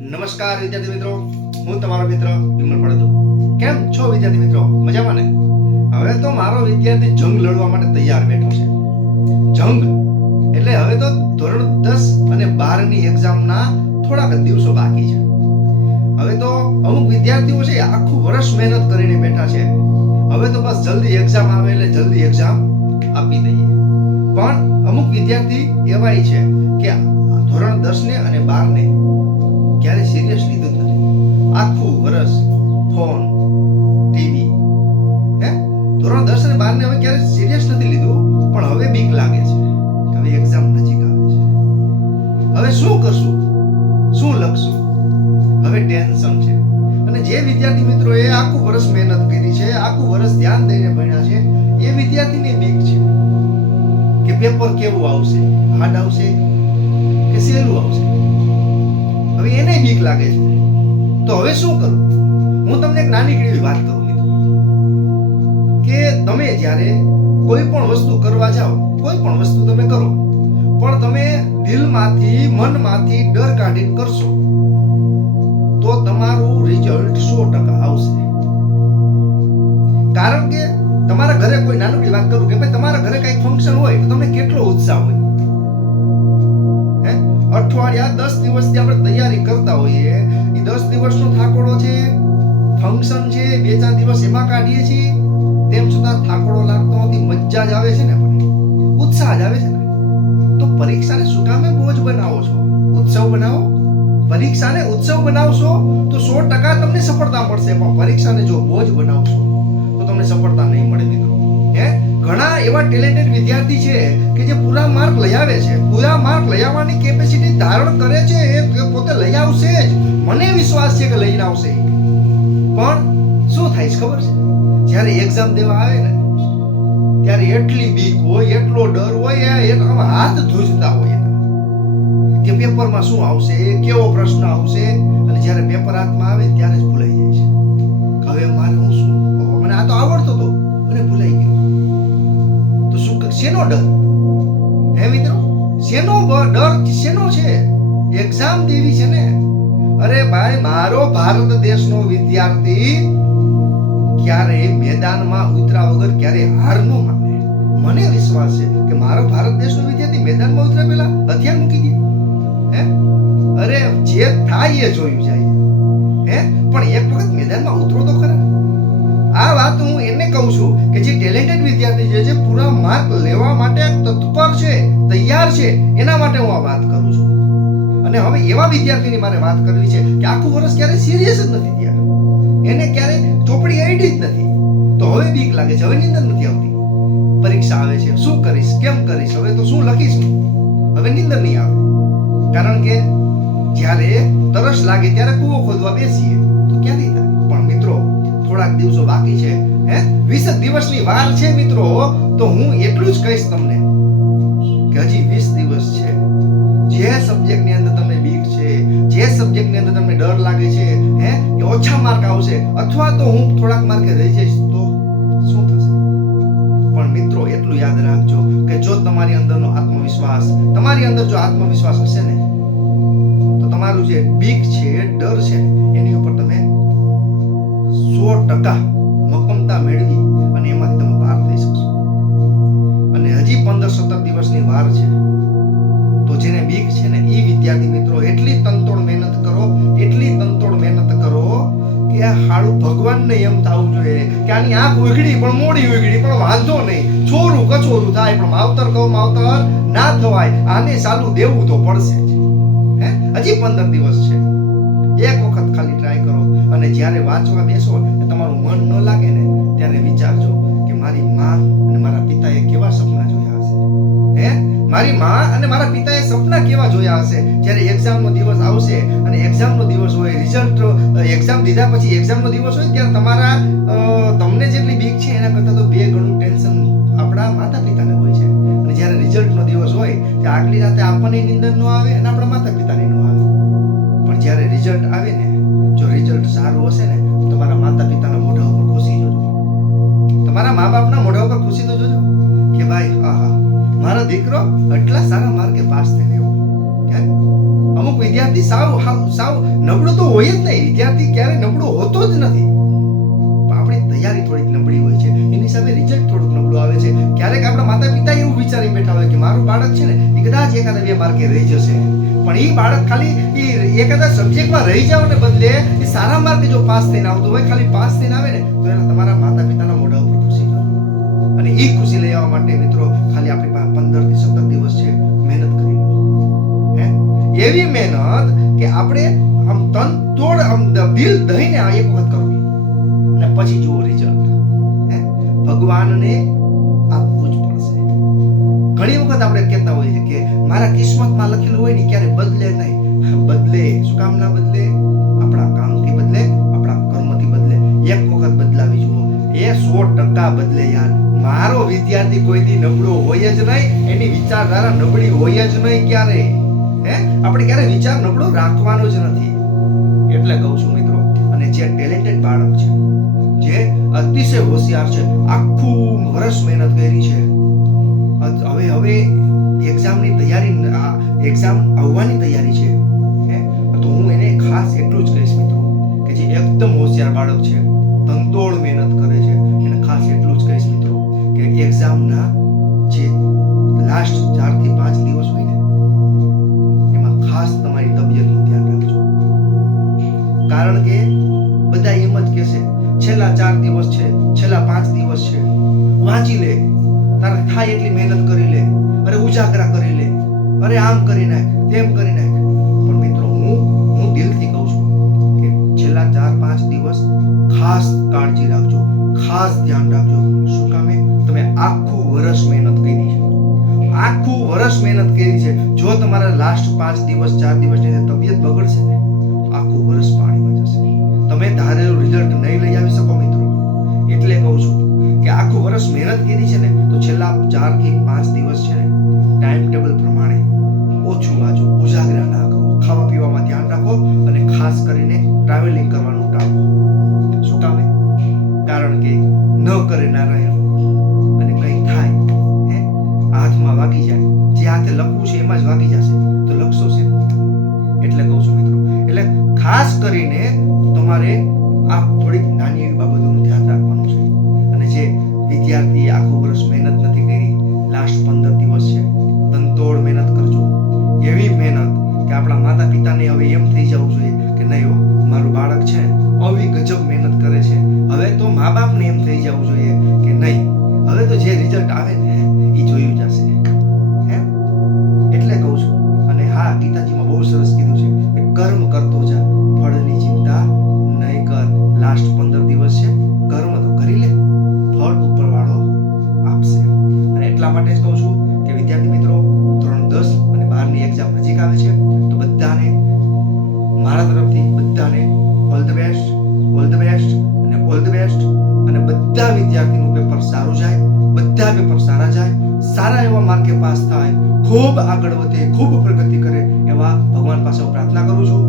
નમસ્કાર વિદ્યાર્થી મિત્રો, હું તમારો મિત્ર વિમલ પડતો. કેમ છો વિદ્યાર્થી મિત્રો? મજામાં ને? હવે તો મારો વિદ્યાર્થી જંગ લડવા માટે તૈયાર બેઠો છે. જંગ એટલે હવે તો ધોરણ 10 અને 12 ની એક્ઝામના થોડાક જ દિવસો બાકી છે. હવે તો અમુક વિદ્યાર્થીઓ છે આખું વર્ષ મહેનત કરીને બેઠા છે. હવે તો બસ જલ્દી એક્ઝામ આવે એટલે જલ્દી એક્ઝામ આપી દઈએ. પણ અમુક વિદ્યાર્થી એવાય છે કે ધોરણ 10 ને અને 12 ને ક્યારે સિરિયસ લીધું જ નથી. આખું વર્ષ ફોન, ટીવી, ધોરણ 10 અને 12 ને હવે ક્યારે સિરિયસ નથી લીધું. પણ હવે બીક લાગે છે કે હવે એક્ઝામ નજીક આવે છે. હવે શું કરશું, શું લખશું, હવે ટેન્શન છે. અને જે વિદ્યાર્થી મિત્રોએ આખું વર્ષ મહેનત કરી છે, આખું વર્ષ ધ્યાન દઈને ભણ્યા છે, એ વિદ્યાર્થીની બીક છે કે પેપર કેવું આવશે, હાર્ડ આવશે કે સહેલું આવશે. હવે એને બીક લાગે છે. તો હવે શું કરું? હું તમને એક નાનીકડી એવી વાત કરું મિત્રો, કે તમે જ્યારે કોઈ પણ વસ્તુ કરવા જાઓ, કોઈ પણ વસ્તુ તમે કરો, પણ તમે દિલમાંથી, મનમાંથી ડર કાઢીને કરશો તો તમારું રિઝલ્ટ 100% આવશે. કારણ કે તમારા ઘરે કોઈ નાનકડી વાત કરું કે ભાઈ તમારા ઘરે કઈક ફંક્શન હોય તો તમને કેટલો ઉત્સાહ હોય. અઠવાડિયા 10 દિવસથી આપણે તૈયારી કરતા હોઈએ. એ 10 દિવસનો થાકોડો છે, ફંક્શન છે, 2-4 દિવસ એમાં કાઢીએ છીએ, તેમ છતાં થાકોડો લાગતો નથી, મજા જ આવે છે ને, ઉત્સાહ જ આવે છે ને. તો પરીક્ષાને શું કામે બોજ બનાવો છો? ઉત્સવ બનાવો. પરીક્ષાને ઉત્સવ બનાવશો તો 100% તમને સફળતા મળશે. પણ પરીક્ષાને જો બોજ બનાવશો તો તમને સફળતા નહીં મળે મિત્રો. ઘણા એવા ટેલેન્ટેડ વિદ્યાર્થી છે કે જે પૂરા માર્ક લઈ આવે છે, પૂરા માર્ક લઈ આવવાની કેપેસિટી ધારણ કરે છે, એ પોતે લઈ આવશે જ. મને વિશ્વાસ છે કે લઈને આવશે. પણ શું થાય છે ખબર છે? જ્યારે એક્ઝામ દેવા આવે ને ત્યારે એટલી બીક હોય, એટલો ડર હોય, એના હાથ ધ્રુજતા હોય કે પેપરમાં શું આવશે, કેવો પ્રશ્ન આવશે. અને જ્યારે પેપર હાથમાં આવે ત્યારે જ ભૂલાઈ જાય છે. હવે મારે હું શું, મને આ તો આવડતો હતો અને ભૂલાઈ ગયો. તો શું, શેનો ડર? હે મિત્રો, શેનો ડર, શેનો છે? એક્ઝામ દેવી છે ને. અરે ભાઈ, મારો ભારત દેશનો વિદ્યાર્થી ક્યારે મેદાનમાં ઉતર્યા વગર ક્યારે હાર ન માને. મને વિશ્વાસ છે કે મારો ભારત દેશનો વિદ્યાર્થી મેદાનમાં ઉતર્યા પહેલા હથિયાર મૂકી દે. અરે જે થાય એ જોયું જાય. પણ એક વખત મેદાનમાં ઉતરો તો ખરા. આ વાત હું એને કહું છું કે જે ટેલેન્ટેડ વિદ્યાર્થી છે, જે પૂરા માર્ક લેવા માટે તત્પર છે, તૈયાર છે, એના માટે હું આ વાત કરું છું. અને હવે એવા વિદ્યાર્થીની મારે વાત કરવી છે કે આખું વર્ષ ક્યારે સિરિયસ જ નથી થયા, એને ક્યારે ચોપડી આઈડી જ નથી. તો હવે બીક લાગે છે, હવે નીંદર નથી આવતી. પરીક્ષા આવે છે, શું કરીશ, કેમ કરીશ, હવે તો શું લખીશ, હવે નીંદર નહીં આવે. કારણ કે જ્યારે તરસ લાગે ત્યારે કૂવો ખોદવા બેસીએ તો ક્યાંથી થાય. પણ મિત્રો, થોડાક દિવસો બાકી છે, 20 દિવસની વાર છે મિત્રો. તો હું એટલું જ કહીશ તમને કે હજી 20 દિવસ છે. જે સબ્જેક્ટની અંદર તમને બીક છે, જે સબ્જેક્ટની અંદર તમને ડર લાગે છે કે ઓછા માર્ક આવશે અથવા તો હું થોડાક માર્કે રહી જઈશ તો શું થશે. પણ મિત્રો એટલું યાદ રાખજો કે જો તમારી અંદરનો આત્મવિશ્વાસ, તમારી અંદર જો આત્મવિશ્વાસ હશે ને, તો તમારું જે બીક છે, ડર છે, એની ઉપર તમે 100% મક્કમતા મેળવી અને એમાંથી તમે બહાર થઈ શકશો. અને હજી 15-17 દિવસની વાર છે. તો જેને બીક છે ને એ વિદ્યાર્થી મિત્રો એટલી તનતોડ મહેનત કરો, એટલી તનતોડ મહેનત કરો કે હાળું ભગવાનને એમ થવું જોઈએ કે આની આંખ ઉઘડી પણ મોડી ઉઘડી પણ વાંધો નહીં, છોરું કચોરું થાય પણ માવતર કહો માવતર ના થવાય, આને ચાલુ દેવું તો પડશે જ. હજી 15 દિવસ છે. એક વખત ખાલી ટ્રાય કરો. અને જ્યારે વાંચવા બેસો ને તમારું મન ન લાગે ને ત્યારે વિચારજો કે મારી માં અને મારા પિતાએ કેવા સપના જોયા હશે. મારી માં અને મારા પિતાએ સપના કેવા જોયા હશે. જ્યારે એક્ઝામનો દિવસ આવશે અને એક્ઝામનો દિવસ હોય, રિઝલ્ટ, એક્ઝામ દીધા પછી એક્ઝામનો દિવસ હોય, ત્યારે તમારા તમને જેટલી બીક છે એના કરતાં તો 2 ગણું ટેન્શન આપણા માતા પિતાને હોય છે. અને જ્યારે રિઝલ્ટનો દિવસ હોય ત્યારે આગલી રાતે આપણને નિંદર ન આવે અને આપણા માતા પિતાને ન આવે. પણ જ્યારે રિઝલ્ટ આવે ને, જો રિઝલ્ટ સારું હશે ને, તમારા માતા પિતાના મોઢા ઉપર ખુશી જોજો, તમારા મા બાપના મોઢા ઉપર ખુશી તો જોજો કે ભાઈ આહા, મારો દીકરો આટલા સારા માર્કે પાસ થઈને આવ્યો. અમુક વિદ્યાર્થી સાવ નબળો તો હોય જ નહીં. વિદ્યાર્થી ક્યારે નબળો હોતો જ નથી. આપણી તૈયારી થોડીક નબળી હોય છે, એની સામે રિઝલ્ટ થોડુંક નબળું આવે છે. ક્યારેક આપણા માતા પિતા એવું વિચારી બેઠા હોય કે મારું બાળક છે ને એ કદાચ એકાદા 2 માર્કે રહી જશે, પણ એ બાળક ખાલી એ એકાદા સબ્જેક્ટમાં રહી જવાને બદલે એ સારા માર્કે જો પાસ થઈને આવતો હોય, ખાલી પાસ થઈને આવે ને તો એને તમારા માતા પિતાના મોઢા ઉપર ખુશી કરો. અને એ ખુશી લઈ આવવા માટે મિત્રો ખાલી આપણી પાસે 15 થી 17 દિવસ છે, મહેનત કરી લો. એવી મહેનત કે આપણે આમ તન તોડ આમ દિલ દઈને આ એક વખત કરો અને પછી જુઓ રિઝલ્ટ. ભગવાનને આપવું જ પડશે. ઘણી વખત આપણે કહેતા હોઈએ છીએ કે મારા કિસ્મતમાં લખેલું હોય ને ક્યારે બદલે નહીં. બદલે. શું કામ ના બદલે? આપણા કામથી બદલે, આપણા કર્મથી બદલે. એક વખત બદલાવી જુઓ, એ 100% બદલે યાર. મારો વિદ્યાર્થી કોઈથી નબળો હોય જ નહીં, એની વિચારધારા નબળી હોય જ નહીં ક્યારે. આપણે ક્યારે વિચાર નબળો રાખવાનો જ નથી. એટલે કહું છું મિત્રો, અને જે ટેલેન્ટેડ બાળક છે, જે અતિશય હોશિયાર છે, આખું વર્ષ મહેનત કરી છે, હવે એક્ઝામની તૈયારી, એક્ઝામ આવવાની તૈયારી છે, તો હું એને ખાસ એટલું જ કહીશ મિત્રો કે જે એકદમ હોશિયાર બાળક છે, તનતોડ મહેનત કરે છે, એને ખાસ એટલું જ કહીશ મિત્રો કે એક્ઝામના જે લાસ્ટ 4 થી 5 દિવસ હોય ને એમાં ખાસ તમારી તબિયતનું ધ્યાન રાખજો. કારણ કે બધા એમ જ કહેશે છેલ્લા 4 દિવસ છે, છેલ્લા 5 દિવસ છે, વાંચી લે, તારે થાય એટલી મહેનત કરી લે, અરે ઉજાગરા કરી લે, અરે આમ કરી નાખ, તેમ કરી નાખ. પણ મિત્રો હું દિલથી કહું છું કે છેલ્લા 4-5 દિવસ ખાસ કાળજી રાખજો, ખાસ ધ્યાન રાખજો. શું કામે? તમે આખું વર્ષ મહેનત કરી છે, આખું વર્ષ મહેનત કરી છે. જો તમારા લાસ્ટ 5 દિવસ 4 દિવસની તબિયત બગડશે ને તો આખું વર્ષ પાણીમાં જશે. તમે ધારેલું રિઝલ્ટ નહીં લઈ આવી શકો મિત્રો. એટલે કહું છું કે આખું વર્ષ મહેનત કરી છે ને તો છેલ્લા 4 થી 5 દિવસ છે ને ટાઈમ ટેબલ પ્રમાણે ઓછું વાંચો, ઉજાગરા ના કરો, ખાવા પીવામાં ધ્યાન રાખો અને ખાસ કરીને ટ્રાવેલિંગ કરવાનું ટાળો. શું કામે? કારણ કે ન કરે નારાયણ અને કંઈ થાય હાથમાં વાગી જાય, જે હાથે લખવું છે એમાં જ વાગી જશે તો લખશો છે. એટલે કહું છું મિત્રો, એટલે ખાસ કરીને તમારે આ થોડીક નાની એવી બાબતોનું ધ્યાન રાખવાનું છે. અને જે વિદ્યાર્થી આખું વર્ષ મહેનત નથી કરી, લાસ્ટ 15 દિવસ છે, તનતોડ મહેનત કરજો. એવી મહેનત કે આપણા માતા પિતાને હવે એમ થઈ જવું જોઈએ કે નહીં હો, મારું બાળક છે આવી ગજબ મહેનત કરે છે. હવે તો મા બાપને એમ થઈ જવું જોઈએ કે નહીં, હવે તો જે રિઝલ્ટ આવે ને એ જોયું જશે. એટલે કહું છું. અને હા, ગીતાજીમાં બહુ સરસ કીધું છે કે કર્મ કરતો જા, ફળની ચિંતા નહીં કર. લાસ્ટ 15 દિવસ છે, કર્મ તો કરી લે, ફળ ઉપરવાળો આપશે. અને એટલા માટે જ કહું છું કે વિદ્યાર્થી મિત્રો, ધોરણ 10 અને 12ની એક્ઝામ નજીક આવે છે, તો બધાને મારા તરફથી બધાને all the best, all the best અને ઓલ ધ બેસ્ટ. અને બધા વિદ્યાર્થીનું પેપર સારું જાય, બધા પેપર સારા જાય, સારા એવા માર્કે પાસ થાય, ખૂબ આગળ વધે, ખૂબ પ્રગતિ કરે એવા ભગવાન પાસે હું પ્રાર્થના કરું છું.